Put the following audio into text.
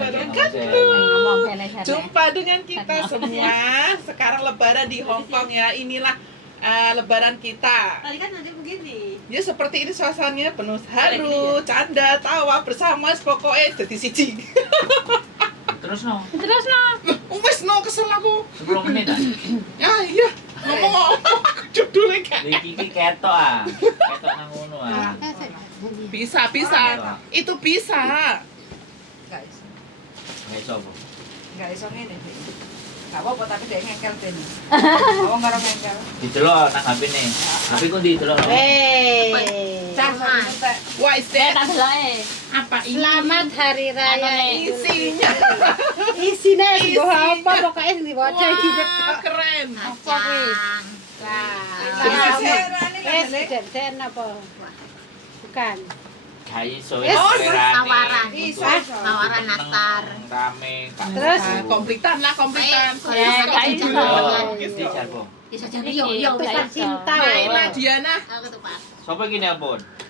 wabarakatuh. Jumpa dengan kita semua. Sekarang Lebaran di Hong Kong ya. Inilah Lebaran kita. Tadi kan nanti begini. Ya seperti ini suasananya penuh haru, canda, tawa bersama. Pokoknya jadi siji. Terus no. Wes no kesel aku. 10 menit ah. Ya iya. Ngomong-ngomong aku judulnya kan. Iki ketok ah. Ketok nang ngono ah. Bisa. Itu bisa. Enggak iso. Nggak iso apa? Enggak iso ngene. Enggak apa-apa tapi dhek ngengkel ben. Wong karo ngengkel. Didelok nang HP ne. HP ku didelok. Sama. Wah, Eh, apa ini? Selamat Hari Raya Isinya. Isinya apa pokoknya diwaca iki Wah, keren. apa kuwi? Sen apa? Bukan. Gak iso Yes. Tawaran. Iso. Tawaran nastar. Rame. Terus? Komplitan. Ya, gak iso. Iki jarbo. Bisa jadi yo Pesan cinta. Naila Diana. Aku tuh Pak. Sopo iki ne, Ampun?